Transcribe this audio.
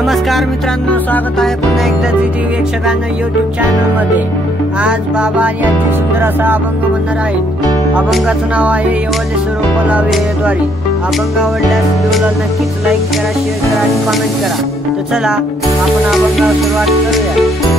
नमस्कार मित्रांनो, स्वागत आहे पुन्हा एकदा ZTV 192 YouTube चॅनल मध्ये। आज बाबा आणि आजी सुंदर असा अभंग म्हणणार आहेत। अभंगाचं नाव आहे येवले स्वरूपाला वेळेद्वारी। अभंग आवडल्यास व्हिडिओला नक्कीच लाईक करा, शेअर करा आणि कमेंट करा। तर चला आपण अभंगाला सुरुवात करूया।